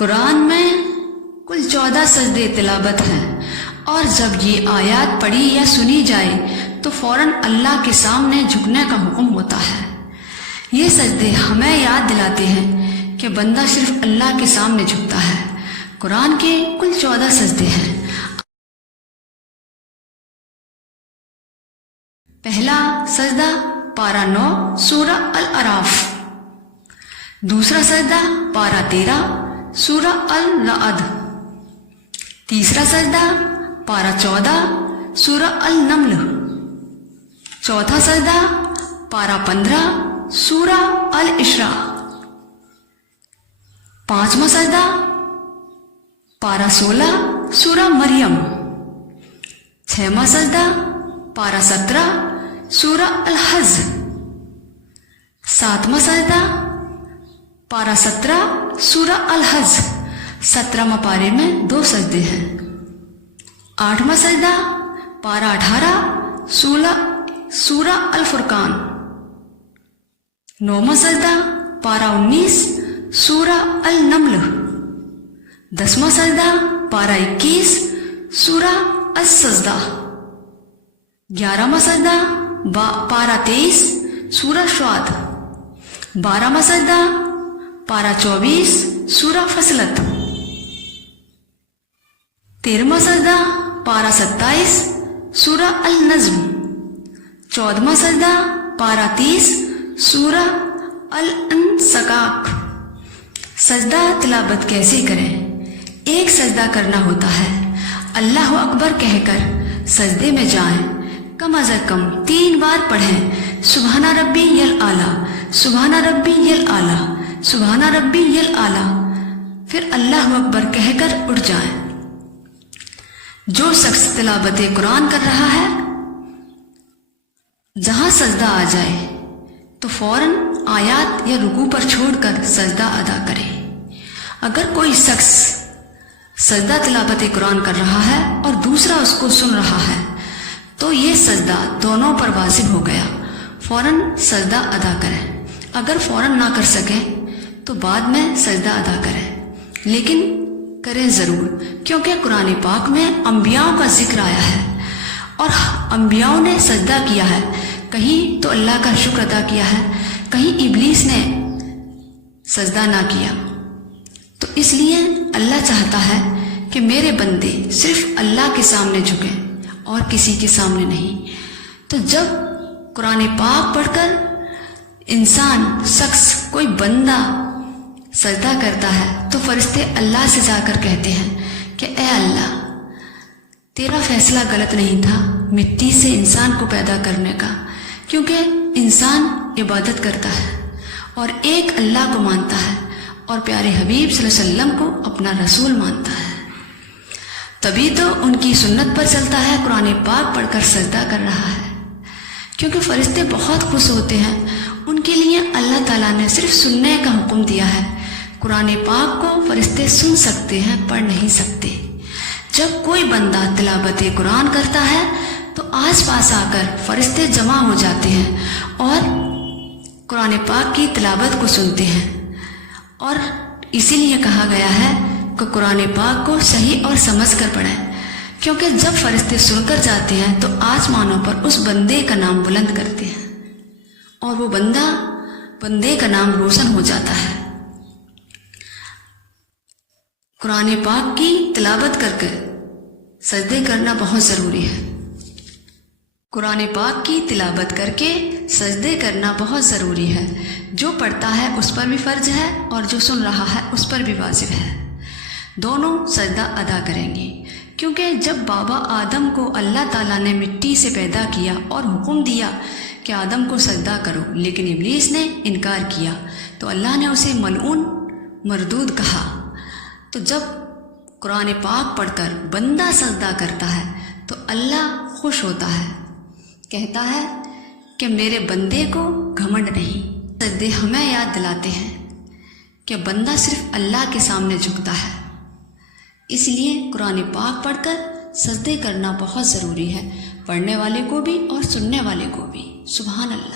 कुरान में कुल 14 सजदे तिलावत हैं और जब ये आयत पढ़ी या सुनी जाए तो फौरन अल्लाह के सामने झुकने का हुक्म होता है। ये सजदे हमें याद दिलाते हैं कि बंदा सिर्फ अल्लाह के सामने झुकता है। कुरान के कुल 14 सजदे हैं। पहला सजदा पारा 9 सूरा अल अराफ। दूसरा सजदा पारा 13 सूरा अल रअद। तीसरा सजदा पारा 14 सूरा अल नमल। चौथा सजदा पारा 15 सूरा अल इशरा। पांचवा सजदा पारा 16 सूरा मरियम। छठवां सजदा पारा 17 सूरा अल हज। सातवां सजदा पारा 17 सूरा अल हज। 17वां पारे में 2 सजदे हैं। आठवां सजदा पारा 18 सूरा अल फुरकान। 9वां सजदा पारा 19 सूरा अल नमल। 10वां सजदा पारा 21 सूरा अल सजदा। 11वां सजदा पारा 23 सूरा शुआद। 12वां सजदा पारा 24 सूरा फसलत। 13वां सजदा पारा 27 सूरा अल नज्म। 14वां सजदा पारा 30 सूरा अल इंसकाक। सजदा तिलावत कैसे करें? एक सजदा करना होता है। अल्लाह अकबर कहकर सजदे में जाएं। कम अज़ कम 3 बार पढ़ें सुबहाना रब्बी यल आला, सुबहाना रब्बी यल आला, सुबहाना रब्बी यल आला। फिर अल्लाह अकबर कहकर उठ जाएं। जो शख्स तिलावत कुरान कर रहा है, जहां सजदा आ जाए तो फौरन आयत या रुकू पर छोड़कर सजदा अदा करे। अगर कोई शख्स सजदा तिलावत कुरान कर रहा है और दूसरा उसको सुन रहा है तो ये सजदा दोनों पर वाजिब हो गया। फौरन सजदा अदा करें। अगर फौरन ना कर सके तो बाद में सजदा अदा करें, लेकिन करें ज़रूर, क्योंकि कुरान पाक में अंबियाओं का जिक्र आया है और अंबियाओं ने सजदा किया है। कहीं तो अल्लाह का शुक्र अदा किया है, कहीं इब्लीस ने सजदा ना किया। तो इसलिए अल्लाह चाहता है कि मेरे बंदे सिर्फ अल्लाह के सामने झुकें और किसी के सामने नहीं। तो जब कुरान पाक पढ़कर इंसान शख्स कोई बंदा सजदा करता है तो फरिश्ते अल्लाह से जाकर कहते हैं कि ए अल्लाह, तेरा फैसला गलत नहीं था मिट्टी से इंसान को पैदा करने का, क्योंकि इंसान इबादत करता है और एक अल्लाह को मानता है और प्यारे हबीब सल्लल्लाहु अलैहि वसल्लम को अपना रसूल मानता है। तभी तो उनकी सुन्नत पर चलता है, कुरान पाक पढ़कर सजदा कर रहा है। क्योंकि फरिश्ते बहुत खुश होते हैं, उनके लिए अल्लाह ताला ने सिर्फ सुनने का हुक्म दिया है। कुरान पाक को फरिश्ते सुन सकते हैं, पढ़ नहीं सकते। जब कोई बंदा तिलावत कुरान करता है तो आस पास आकर फरिश्ते जमा हो जाते हैं और कुरान पाक की तिलावत को सुनते हैं। और इसीलिए कहा गया है कि कुरान पाक को सही और समझ कर पढ़ें, क्योंकि जब फरिश्ते सुनकर जाते हैं तो आसमानों पर उस बंदे का नाम बुलंद करते हैं और वो बंदे का नाम रोशन हो जाता है। कुरान पाक की तिलावत करके सजदे करना बहुत ज़रूरी है। कुरान पाक की तिलावत करके सजदे करना बहुत ज़रूरी है। जो पढ़ता है उस पर भी फ़र्ज है और जो सुन रहा है उस पर भी वाजिब है। दोनों सजदा अदा करेंगे, क्योंकि जब बाबा आदम को अल्लाह ताला ने मिट्टी से पैदा किया और हुक्म दिया कि आदम को सजदा करो, लेकिन इब्लीस ने इनकार किया तो अल्लाह ने उसे मलऊन मरदूद कहा। तो जब कुरान पाक पढ़कर बंदा सजदा करता है तो अल्लाह खुश होता है, कहता है कि मेरे बंदे को घमंड नहीं। सजदे हमें याद दिलाते हैं कि बंदा सिर्फ अल्लाह के सामने झुकता है। इसलिए कुरान पाक पढ़कर सजदे करना बहुत ज़रूरी है, पढ़ने वाले को भी और सुनने वाले को भी। सुभान अल्लाह।